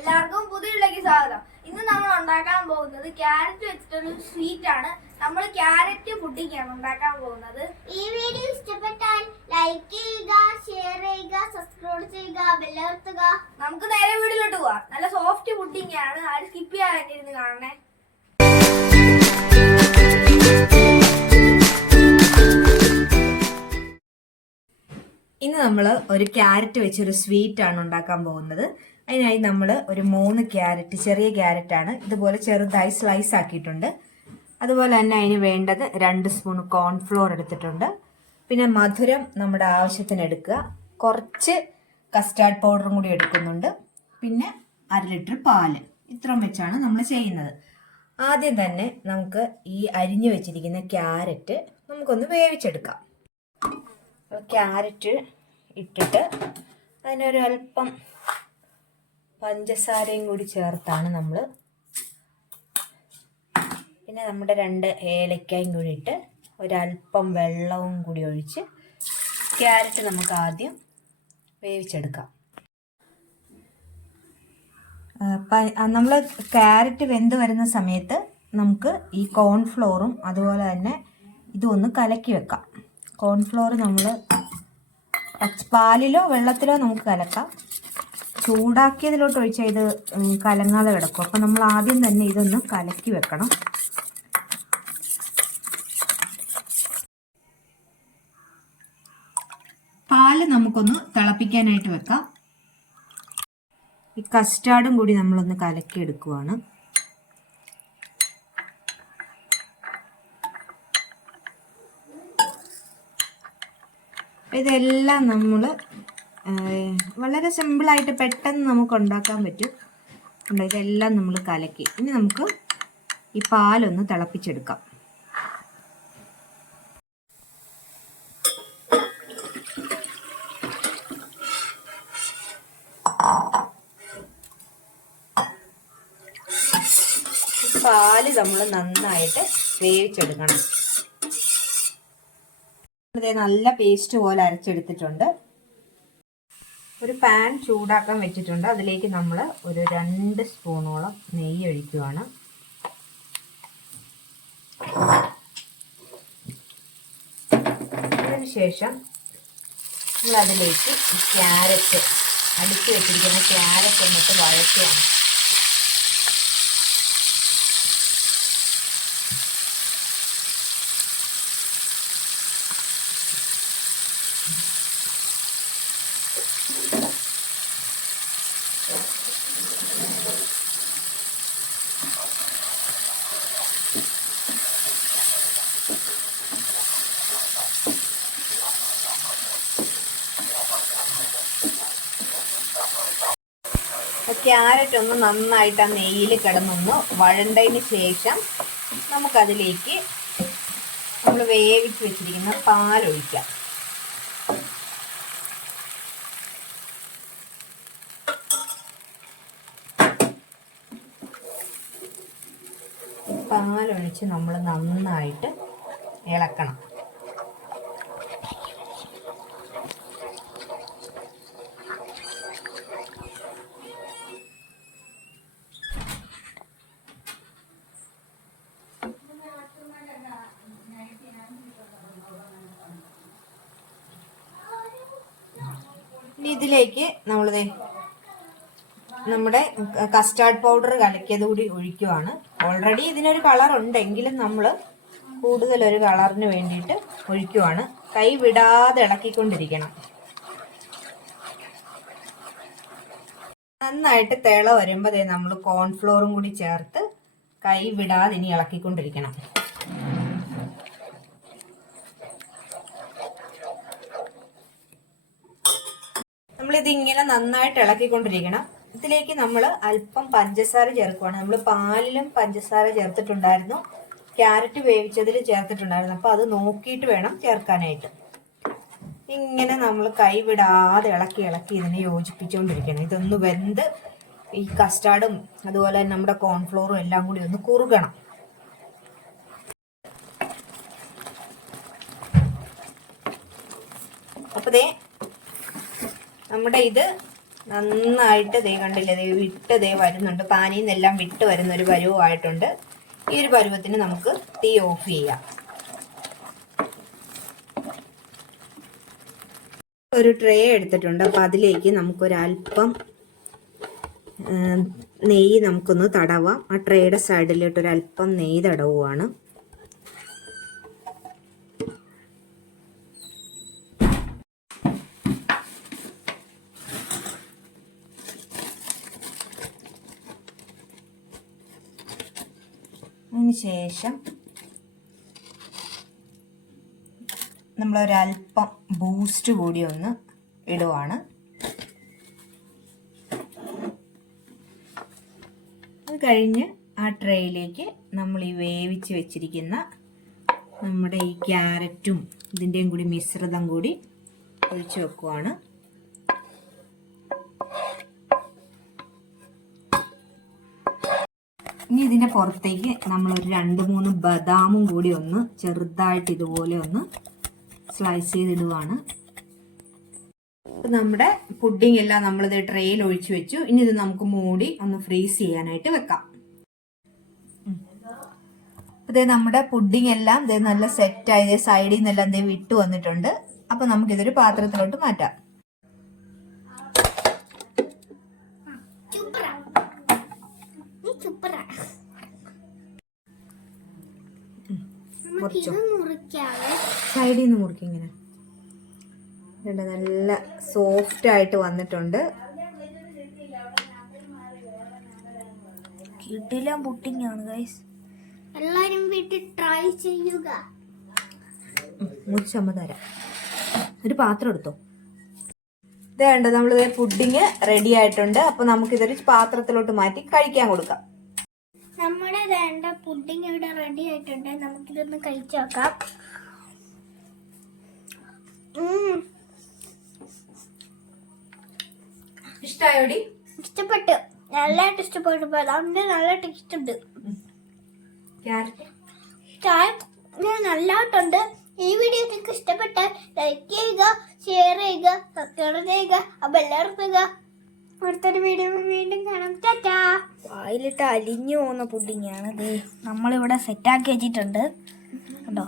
എല്ലാവർക്കും പുതിയുള്ളേക്ക് സ്വാഗതം. ഇന്ന് നമ്മൾ ഉണ്ടാക്കാൻ പോകുന്നത് ക്യാരറ്റ് വെച്ചിട്ടുള്ള സ്വീറ്റ് ആണ്. നമ്മൾ ക്യാരറ്റ് പുഡിംഗ് ആണ് ഉണ്ടാക്കാൻ പോകുന്നത്. ഈ വീഡിയോ ഇഷ്ടപ്പെട്ടാൽ ലൈക്ക് ചെയ്യുക ഷെയർ ചെയ്യുക സബ്സ്ക്രൈബ് ചെയ്യുക ബെല്ലർത്തുക നമുക്ക് നേരെ വീട്ടിലോട്ട് പോവാം. നല്ല സോഫ്റ്റ് പുഡിംഗ് ആണ് ആരും സ്കിപ്പ് ചെയ്യാൻ ഇരുന്ന് കാണണേ. ഇന്ന് നമ്മൾ ഒരു ക്യാരറ്റ് വെച്ചൊരു സ്വീറ്റ് ആണ് ഉണ്ടാക്കാൻ പോകുന്നത്. അതിനായി നമ്മൾ ഒരു മൂന്ന് ക്യാരറ്റ് ചെറിയ ക്യാരറ്റ് ആണ് ഇതുപോലെ ചെറുതായി സ്ലൈസ് ആക്കിയിട്ടുണ്ട്. അതുപോലെ തന്നെ അതിന് വേണ്ടത് രണ്ട് സ്പൂൺ കോൺഫ്ലോർ എടുത്തിട്ടുണ്ട്. പിന്നെ മധുരം നമ്മുടെ ആവശ്യത്തിന് എടുക്കുക. കുറച്ച് കസ്റ്റാർഡ് പൗഡറും കൂടി എടുക്കുന്നുണ്ട്. പിന്നെ അര ലിറ്റർ പാൽ. ഇത്രയും വെച്ചാണ് നമ്മൾ ചെയ്യുന്നത്. ആദ്യം തന്നെ നമുക്ക് ഈ അരിഞ്ഞു വെച്ചിരിക്കുന്ന ക്യാരറ്റ് നമുക്കൊന്ന് വേവിച്ചെടുക്കാം. ക്യാരറ്റ് ഇട്ടിട്ട് അതിനൊരു അല്പം പഞ്ചസാരയും കൂടി ചേർത്താണ് നമ്മൾ പിന്നെ നമ്മുടെ രണ്ട് ഏലക്കായും കൂടി ഇട്ട് ഒരല്പം വെള്ളവും കൂടി ഒഴിച്ച് ക്യാരറ്റ് നമുക്ക് ആദ്യം വേവിച്ചെടുക്കാം. നമ്മൾ ക്യാരറ്റ് വെന്ത് വരുന്ന സമയത്ത് നമുക്ക് ഈ കോൺഫ്ലോറും അതുപോലെ തന്നെ ഇതൊന്ന് കലക്കി വെക്കാം. കോൺഫ്ലോർ നമ്മൾ പാലിലോ വെള്ളത്തിലോ നമുക്ക് കലക്കാം. ചൂടാക്കിയതിലോട്ട് ഒഴിച്ചാൽ ഇത് കലങ്ങാതെ കിടക്കും. അപ്പം നമ്മൾ ആദ്യം തന്നെ ഇതൊന്ന് കലക്കി വെക്കണം. പാൽ നമുക്കൊന്ന് തിളപ്പിക്കാനായിട്ട് വെക്കാം. ഈ കസ്റ്റാർഡും കൂടി നമ്മളൊന്ന് കലക്കി എടുക്കുവാണ്. ഇതെല്ലാം നമ്മൾ വളരെ സിമ്പിളായിട്ട് പെട്ടെന്ന് നമുക്ക് ഉണ്ടാക്കാൻ പറ്റും. ഉണ്ട്? ഇതെല്ലാം നമ്മൾ കലക്കി. ഇനി നമുക്ക് ഈ പാലൊന്ന് തിളപ്പിച്ചെടുക്കാം. പാൽ നമ്മൾ നന്നായിട്ട് വേവിച്ചെടുക്കണം. നല്ല പേസ്റ്റ് പോലെ അരച്ചെടുത്തിട്ടുണ്ട്. ഒരു പാൻ ചൂടാക്കാൻ വെച്ചിട്ടുണ്ട്. അതിലേക്ക് നമ്മൾ ഒരു രണ്ട് സ്പൂണോളം നെയ്യ് ഒഴിക്കുവാണ്. അതിനുശേഷം നമ്മൾ അതിലേക്ക് ക്യാരറ്റ് അടിച്ചു വെച്ചിരിക്കുന്ന ക്യാരറ്റ് എന്നിട്ട് വഴറ്റുകയാണ് ക്യാരറ്റ് ഒന്ന് നന്നായിട്ട് ആ നെയ്യിൽ കിടന്നൊന്ന് വഴണ്ടതിന് ശേഷം നമുക്കതിലേക്ക് നമ്മൾ വേവിച്ച് വെച്ചിരിക്കുന്ന പാലൊഴിക്കാം. പാലൊഴിച്ച് നമ്മൾ നന്നായിട്ട് ഇളക്കണം ഇനി ഇതിലേക്ക് നമ്മളിതേ നമ്മുടെ കസ്റ്റാർഡ് പൗഡർ കലക്കിയത് കൂടി ഒഴിക്കുവാണ്. ഓൾറെഡി ഇതിനൊരു കളർ ഉണ്ടെങ്കിലും നമ്മൾ കൂടുതൽ ഒരു കളറിന് വേണ്ടിയിട്ട് ഒഴിക്കുവാണ്. കൈ വിടാതെ ഇളക്കിക്കൊണ്ടിരിക്കണം. നന്നായിട്ട് തിള വരുമ്പോൾ ദേ നമ്മൾ കോൺഫ്ലോറും കൂടി ചേർത്ത് കൈ വിടാതെ ഇനി ഇളക്കിക്കൊണ്ടിരിക്കണം. ഇങ്ങനെ നന്നായിട്ട് ഇളക്കിക്കൊണ്ടിരിക്കണം. ഇതിലേക്ക് നമ്മൾ അല്പം പഞ്ചസാര ചേർക്കുവാണ്. നമ്മൾ പാലിലും പഞ്ചസാര ചേർത്തിട്ടുണ്ടായിരുന്നു. ക്യാരറ്റ് വേവിച്ചതിൽ ചേർത്തിട്ടുണ്ടായിരുന്നു. അപ്പോൾ അത് നോക്കിയിട്ട് വേണം ചേർക്കാനായിട്ട്. ഇങ്ങനെ നമ്മൾ കൈവിടാതെ ഇളക്കി ഇളക്കി ഇതിനെ യോജിപ്പിച്ചുകൊണ്ടിരിക്കണം ഇതൊന്ന് വെന്ത് ഈ കസ്റ്റാർഡും അതുപോലെ തന്നെ നമ്മുടെ കോൺഫ്ലോറും എല്ലാം കൂടി ഒന്ന് കുറുകണം. അപ്പോൾ ദേ നമ്മുടെ ഇത് നന്നായിട്ട് ദേ കണ്ടില്ല ദേ വിട്ട് ദേ വരുന്നുണ്ട്. പാനിയിൽ വിട്ട് വരുന്ന ഒരു പരുവമായിട്ടുണ്ട് ഈ ഒരു പരുവത്തിന് നമുക്ക് തീ ഓഫ് ചെയ്യാം. ഒരു ട്രേ എടുത്തിട്ടുണ്ട്. അപ്പോൾ അതിലേക്ക് നമുക്കൊരല്പം നെയ്യ് നമുക്കൊന്ന് തടവാം. ആ ട്രേയുടെ സൈഡിലോട്ടൊരല്പം നെയ്യ് തടവുകയാണ് അതിന് ശേഷം നമ്മളൊരല്പം ബൂസ്റ്റ് കൂടി ഒന്ന് ഇടുവാണ്. അത് കഴിഞ്ഞ് ആ ട്രേയിലേക്ക് നമ്മൾ ഈ വേവിച്ച് വെച്ചിരിക്കുന്ന നമ്മുടെ ഈ ക്യാരറ്റും ഇതിന്റെയും കൂടി മിശ്രിതം കൂടി ഒഴിച്ച് വെക്കുവാണ്. ഇനി ഇതിന്റെ പുറത്തേക്ക് നമ്മൾ ഒരു രണ്ട് മൂന്ന് ബദാമും കൂടി ഒന്ന് ചെറുതായിട്ട് ഇതുപോലെ ഒന്ന് സ്ലൈസ് ചെയ്തിടുവാണ്. നമ്മുടെ പുഡിംഗ് എല്ലാം നമ്മളിത് ട്രേയിൽ ഒഴിച്ചു വെച്ചു. ഇനി ഇത് നമുക്ക് മൂടി ഒന്ന് ഫ്രീസ് ചെയ്യാനായിട്ട് വെക്കാം. ഇതേ നമ്മുടെ പുഡിംഗ് എല്ലാം ഇതേ നല്ല സെറ്റായി സൈഡിൽ നിന്നെല്ലാം ഇതേ വിട്ടു വന്നിട്ടുണ്ട്. അപ്പൊ നമുക്കിതൊരു പാത്രത്തിലോട്ട് മാറ്റാം. മുറിക്കാതെ സൈഡിൽ നിന്ന് മുറിക്കും ഇങ്ങനെ. ഇതുണ്ട് നല്ല സോഫ്റ്റ് ആയിട്ട് വന്നിട്ടുണ്ട്. കിട്ടില്ല പുട്ടിങ് ആണ് ഗൈസ് എല്ലാരും വീട്ടിൽ ട്രൈ ചെയ്യുക. മുറിച്ചമ്മ തരാം. ഒരു പാത്രം എടുത്തോ? ഇത് വേണ്ട നമ്മൾ പുഡിങ് റെഡി ആയിട്ടുണ്ട്. അപ്പൊ നമുക്കിതൊരു പാത്രത്തിലോട്ട് മാറ്റി കഴിക്കാൻ കൊടുക്കാം. നമ്മുടെ വേണ്ട പുഡിംഗ് ഇവിടെ റെഡി ആയിട്ടുണ്ട്. നമുക്കിതൊന്ന് കഴിച്ചു നോക്കാം. ഇഷ്ടമായോടി ഇഷ്ടപ്പെട്ടു. നല്ലതായിട്ട് ഇഷ്ടപ്പെട്ടു. ബദാമിന്റെ നല്ല ടേസ്റ്റ് ഉണ്ട്. ചായ നല്ലതായിട്ടുണ്ട് ഈ വീഡിയോ നിങ്ങൾക്ക് ഇഷ്ടപ്പെട്ടാൽ ലൈക്ക് ചെയ്യുക ഷെയർ ചെയ്യുക സബ്സ്ക്രൈബ് ചെയ്യുക എല്ലാവർക്കും അടുത്തൊരു വീഡിയോ വീണ്ടും കാണാം. ടാറ്റാ. വായിലിട്ട് അലിഞ്ഞു പോകുന്ന പുഡിങ്ങാണ് നമ്മളിവിടെ സെറ്റാക്കി വെച്ചിട്ടുണ്ട്. കണ്ടോ?